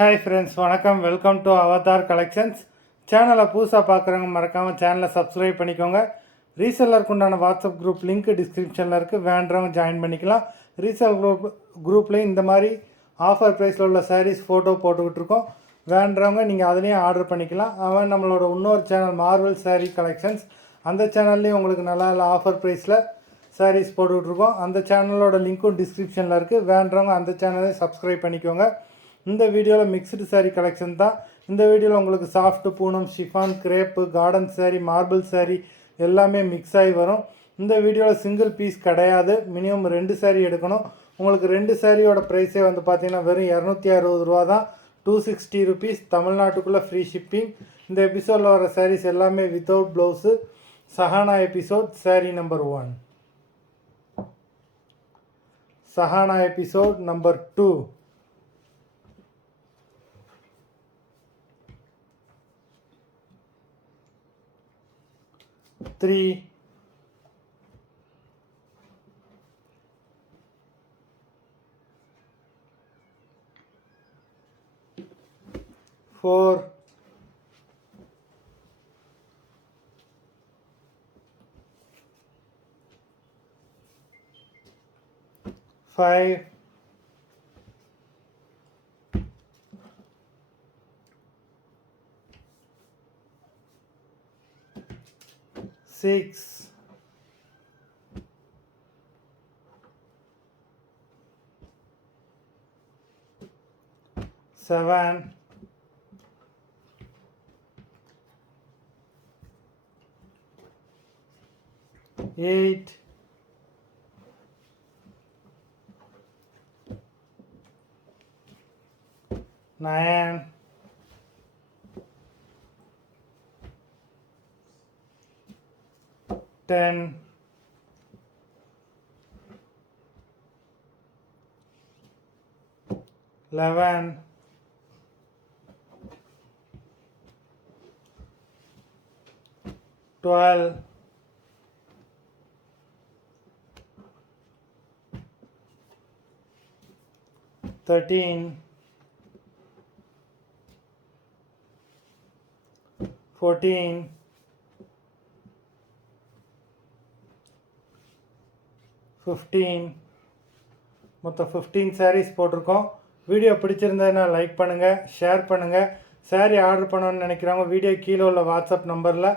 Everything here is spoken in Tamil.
ஹாய் ஃப்ரெண்ட்ஸ், வணக்கம். Welcome to Avatar collections. சேனலை புதுசாக பார்க்குறவங்க மறக்காமல் சேனலை சப்ஸ்கிரைப் பண்ணிக்கோங்க. ரீசெல்லருக்கு உண்டான வாட்ஸ்அப் குரூப் லிங்க் டிஸ்கிரிப்ஷனில் இருக்குது, வேண்டவங்க ஜாயின் பண்ணிக்கலாம். ரீசேல் குரூப்லேயும் இந்த மாதிரி ஆஃபர் ப்ரைஸில் உள்ள சாரீஸ் ஃபோட்டோ போட்டுக்கிட்டு இருக்கோம். வேண்டவங்க நீங்கள் அதுலேயும் ஆர்டர் பண்ணிக்கலாம். அவன் நம்மளோட இன்னொரு சேனல் மார்வல் சாரீ கலெக்ஷன்ஸ், அந்த சேனல்லையும் உங்களுக்கு நல்லா ஆஃபர் ப்ரைஸில் சாரீஸ் போட்டுக்கிட்ருக்கோம். அந்த சேனலோட லிங்க்கும் டிஸ்கிரிப்ஷனில் இருக்குது, வேண்டவங்க அந்த சேனலையும் சப்ஸ்கிரைப் பண்ணிக்கோங்க. இந்த வீடியோவில் மிக்ஸ்டு சாரீ கலெக்ஷன் தான். இந்த வீடியோவில் உங்களுக்கு soft, Poonam, chiffon, crepe, garden sari, marble sari எல்லாமே மிக்ஸ் ஆகி வரும். இந்த வீடியோவில் சிங்கிள் பீஸ் கிடையாது, மினிமம் 2 சாரீ எடுக்கணும். உங்களுக்கு 2 சாரியோட ப்ரைஸே வந்து பார்த்தீங்கன்னா வெறும் 260 ரூபா தான், 260 ருபீஸ். தமிழ்நாட்டுக்குள்ளே ஃப்ரீ ஷிப்பிங். இந்த எபிசோடில் வர சாரீஸ் எல்லாமே without blouse. Sahana episode sari number 1. Sahana episode number 2. 3, 4, 5, 6, 7, 8, 9, 10, 11, 12, 13, 14, 15. மொத்தம் 15 சாரீஸ் போட்டிருக்கோம். வீடியோ பிடிச்சிருந்ததுன்னா லைக் பண்ணுங்கள், ஷேர் பண்ணுங்கள். சாரீ ஆர்டர் பண்ணணும்னு நினைக்கிறவங்க வீடியோ கீழே உள்ள வாட்ஸ்அப் நம்பரில்